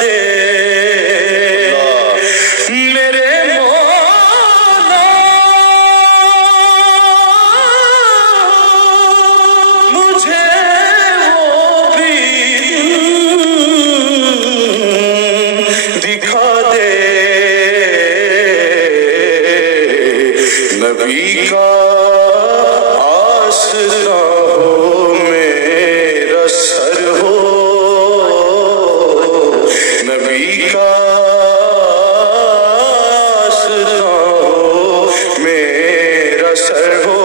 دے میرے مولا، مجھے وہ بھی دکھا دے، نبی کا آسرا ہو میرا سر ہو، نبی کا آسرا ہو میرا سر ہو،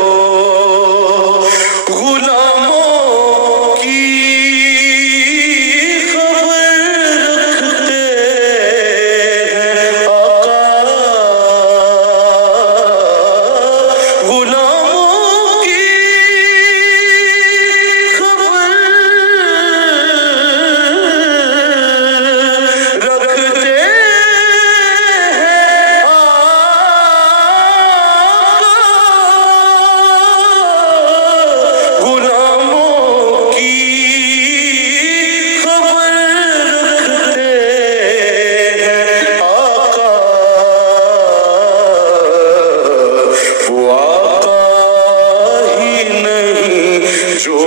غلاموں کی خبر رکھتے ہیں آقا، غلاموں کی خبر رکھتے ہیں آقا، غلاموں کی خبر رکھتے ہیں آقا، وہ آقا ہی نہیں جو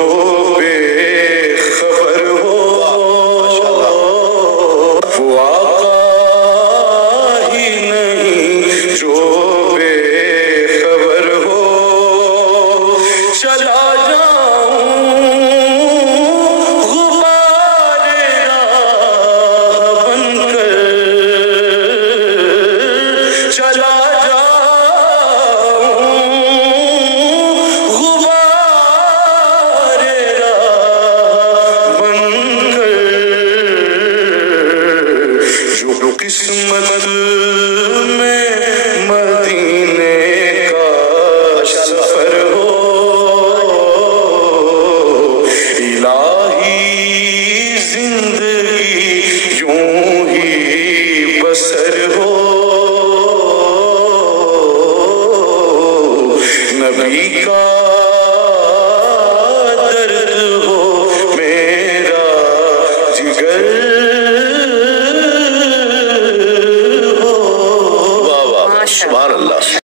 بے خبر ہو، وہ آقا ہی نہیں جو بے خبر ہو، چلا جاؤں غبار راہ بن کر، چلا جاؤں غبار راہ بن کر، جو قسمت میں مدینے کا سفر ہو، الہی زندگی یوں ہی بسر ہو،